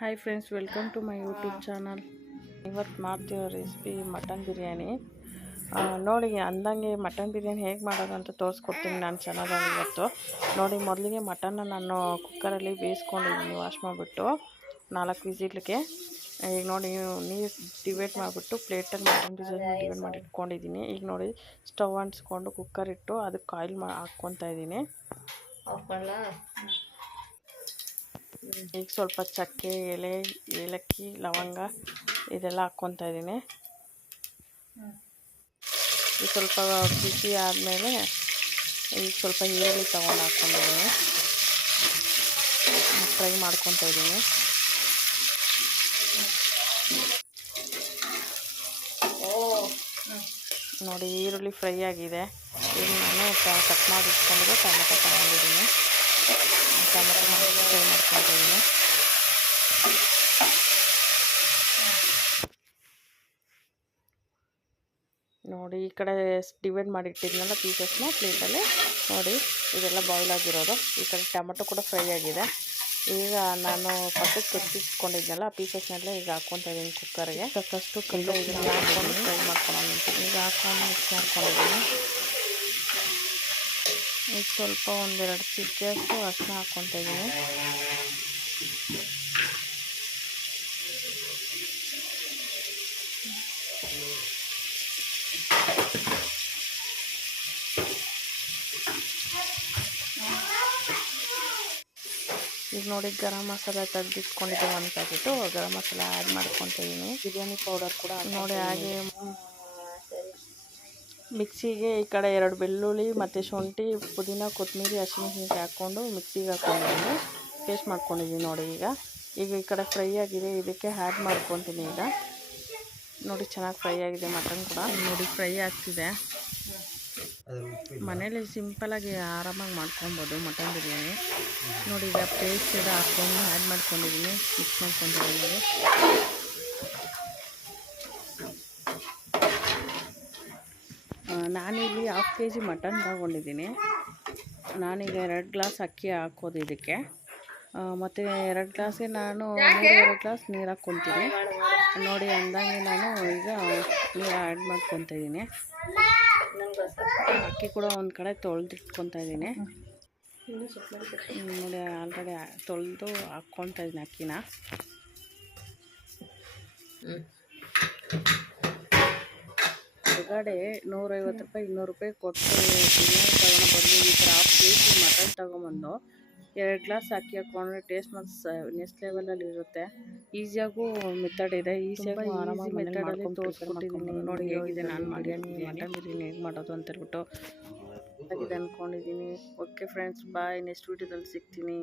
Hi friends, welcome to my YouTube channel. ಇವತ್ತು ಮಾಡ್ತಿರೋ recipe mutton biryani. ನೋಡಿ, ಅಂದಂಗೆ ಮಟನ್ ಬಿರಿಯಾನಿ ಹೇಗೆ ಮಾಡೋದು ಅಂತ ತೋರಿಸ್ಕೊಡ್ತೀನಿ ನಾನು ಚಾನಲಲ್ಲಿ ಇವತ್ತು. ನೋಡಿ, ಮೊದಲಿಗೆ ಮಟನ್ನ ನಾನು ಕುಕ್ಕರಲ್ಲಿ ಬೇಯಿಸ್ಕೊಂಡಿದ್ದೀನಿ, ವಾಶ್ ಮಾಡಿಬಿಟ್ಟು 4 ವಿಸಿಲ್ಗೆ. ಈಗ ನೋಡಿ, ನೀರು ಡಿವೈಡ್ ಮಾಡಿಬಿಟ್ಟು ಪ್ಲೇಟಲ್ಲಿ ಮಟನ್ ಬಿರಿಯಾನಿ ಡಿವೈಡ್ ಮಾಡಿ ಇಟ್ಕೊಂಡಿದ್ದೀನಿ. ಈಗ ನೋಡಿ, ಸ್ಟವ್ ಅಂಟಿಸ್ಕೊಂಡು ಕುಕ್ಕರ್ ಇಟ್ಟು ಅದಕ್ಕೆ ಆಯಿಲ್ ಹಾಕ್ಕೊತಾ ಇದ್ದೀನಿ. ಈಗ ಸ್ವಲ್ಪ ಚಕ್ಕೆ, ಎಲೆ, ಏಲಕ್ಕಿ, ಲವಂಗ ಇದೆಲ್ಲ ಹಾಕ್ಕೊತಾ ಇದ್ದೀನಿ. ಈಗ ಸ್ವಲ್ಪ ಬಿಸಿ ಆದಮೇಲೆ ಈಗ ಸ್ವಲ್ಪ ಈರುಳ್ಳಿ ತೊಗೊಂಡು ಹಾಕ್ಕೊಂಡಿದ್ದೀನಿ, ಫ್ರೈ ಮಾಡ್ಕೊತಾ ಇದ್ದೀನಿ. ನೋಡಿ, ಈರುಳ್ಳಿ ಫ್ರೈ ಆಗಿದೆ. ಈಗ ನಾನು ಕಟ್ ಮಾಡಿ ಇಟ್ಕೊಂಡಿದ್ದೆ ಟೊಮೆಟೊ ತಗೊಂಡಿದ್ದೀನಿ. ಟೊಮೆಟೊ ಫ್ರೈ ಮಾಡ್ಕೊತಾ ಇದ್ದೀನಿ. ನೋಡಿ, ಈ ಕಡೆ ಡಿವೈಡ್ ಮಾಡಿ ಇಟ್ಟಿದ್ನಲ್ಲ ಪೀಸಸ್ನ ಪ್ಲೇಟಲ್ಲಿ, ನೋಡಿ ಇದೆಲ್ಲ ಬಾಯ್ಲ್ ಆಗಿರೋದು. ಈ ಕಡೆ ಟೊಮೆಟೊ ಕೂಡ ಫ್ರೈ ಆಗಿದೆ. ಈಗ ನಾನು ಪಕ್ಕಕ್ಕೆ ತೊಟ್ಟಿಟ್ಕೊಂಡಿದ್ನಲ್ಲ ಪೀಸಸ್ನೆಲ್ಲ ಈಗ ಹಾಕ್ಕೊತಾ ಇದ್ದೀನಿ ಕುಕ್ಕರ್ಗೆ. ಸಾಕಷ್ಟು ಕಲ್ಲು ಇದನ್ನು ಹಾಕ್ಕೊಂಡು ಫ್ರೈ ಮಾಡ್ಕೊಂಡು ಈಗ ಹಾಕ್ಕೊಂಡು ಮಿಕ್ಸ್ ಮಾಡ್ಕೊಂಡಿದ್ದೀನಿ. ಈಗ ಸ್ವಲ್ಪ 1-2 ಚಿಟಿಕೆಯಷ್ಟು ಅರಿಶಿನ ಹಾಕ್ಕೊತಾ ಇದ್ದೀನಿ. ಈಗ ನೋಡಿ, garam masala ತೆಗೆದಿಟ್ಕೊಂಡಿದ್ದೆ 1 packet garam masala add ಮಾಡ್ಕೊತಿದ್ದೀನಿ. Biryani powder ಕೂಡ ನೋಡಿ, ಹಾಗೆ ಮಿಕ್ಸಿಗೆ ಈ ಕಡೆ 2 ಬೆಳ್ಳುಳ್ಳಿ ಮತ್ತು ಶುಂಠಿ, ಪುದೀನ, ಕೊತ್ತಂಬರಿ, ಹಸಿಮೆಣಸಿನ್ಕಾಯಿ ಹಾಕ್ಕೊಂಡು ಮಿಕ್ಸಿಗೆ ಹಾಕ್ಕೊಂಡಿದ್ದೀನಿ, ಪೇಸ್ಟ್ ಮಾಡ್ಕೊಂಡಿದ್ದೀನಿ. ನೋಡಿ, ಈಗ ಈ ಕಡೆ ಫ್ರೈ ಆಗಿದೆ, ಇದಕ್ಕೆ ಆ್ಯಡ್ ಮಾಡ್ಕೊತೀನಿ. ಈಗ ನೋಡಿ, ಚೆನ್ನಾಗಿ ಫ್ರೈ ಆಗಿದೆ ಮಟನ್ ಕೂಡ. ನೋಡಿ, ಫ್ರೈ ಆಗ್ತಿದೆ. ಮನೇಲಿ ಸಿಂಪಲಾಗಿ ಆರಾಮಾಗಿ ಮಾಡ್ಕೊಬೋದು ಮಟನ್ ಬಿರಿಯಾನಿ. ನೋಡಿ, ಈಗ ಪೇಸ್ಟ್ ಎಲ್ಲ ಹಾಕ್ಕೊಂಡು ಆ್ಯಡ್ ಮಾಡ್ಕೊಂಡಿದ್ದೀನಿ, ಮಿಕ್ಸ್ ಮಾಡ್ಕೊಂಡಿದ್ದೀನಿ. ನಾನಿಲ್ಲಿ 1/2 kg ಮಟನ್ ತಗೊಂಡಿದ್ದೀನಿ. ನಾನೀಗ 2 ಗ್ಲಾಸ್ ಅಕ್ಕಿ ಹಾಕೋದು ಇದಕ್ಕೆ, ಮತ್ತು 2 ಗ್ಲಾಸ್ಗೆ ನಾನು 3 ಗ್ಲಾಸ್ ನೀರು ಹಾಕ್ಕೊತೀನಿ. ನೋಡಿ, ಅಂದಂಗೆ ನಾನು ಈಗ ನೀರು ಆ್ಯಡ್ ಮಾಡ್ಕೊತಾ ಇದ್ದೀನಿ. ಅಕ್ಕಿ ಕೂಡ ಒಂದು ಕಡೆ ತೊಳೆದಿಟ್ಕೊತಾ ಇದ್ದೀನಿ. ನೋಡಿ, ಆಲ್ರೆಡಿ ತೊಳೆದು ಹಾಕ್ಕೊತಾ ಇದ್ದೀನಿ ಅಕ್ಕಿನ. ಹೊರಗಡೆ 150 ರೂಪಾಯಿ 200 ರೂಪಾಯಿ ಕೊಟ್ಟು ಬಿರಿಯಾನಿ ತಗೊಂಡು ಬಂದು ಈ ಥರ 1/2 kg ಮಟನ್ ತೊಗೊಂಬಂದು 2 ಗ್ಲಾಸ್ ಅಕ್ಕಿ ಹಾಕ್ಕೊಂಡ್ರೆ ಟೇಸ್ಟ್ ಮತ್ತು ನೆಕ್ಸ್ಟ್ ಲೆವೆಲಲ್ಲಿ ಇರುತ್ತೆ. ಈಸಿಯಾಗೂ ಮೆಥಡ್ ಇದೆ, ಈಸಿಯಾಗಿ ಈಸಿ ಮೆಥಡಲ್ಲಿ ತೋರಿಸ್ಕೊಟ್ಟಿದ್ದೀನಿ. ನೋಡಿ ಹೇಗಿದೆ ನಾನು ಬಿರಿಯಾನಿ ಮಟನ್ ಬಿರಿಯಾನಿ ಹೇಗೆ ಮಾಡೋದು ಅಂತ ಹೇಳ್ಬಿಟ್ಟು ಆಗಿದೆ ಅಂದ್ಕೊಂಡಿದ್ದೀನಿ. ಓಕೆ ಫ್ರೆಂಡ್ಸ್, ಬಾಯ್. ನೆಕ್ಸ್ಟ್ ವೀಡಿಯೋದಲ್ಲಿ ಸಿಗ್ತೀನಿ.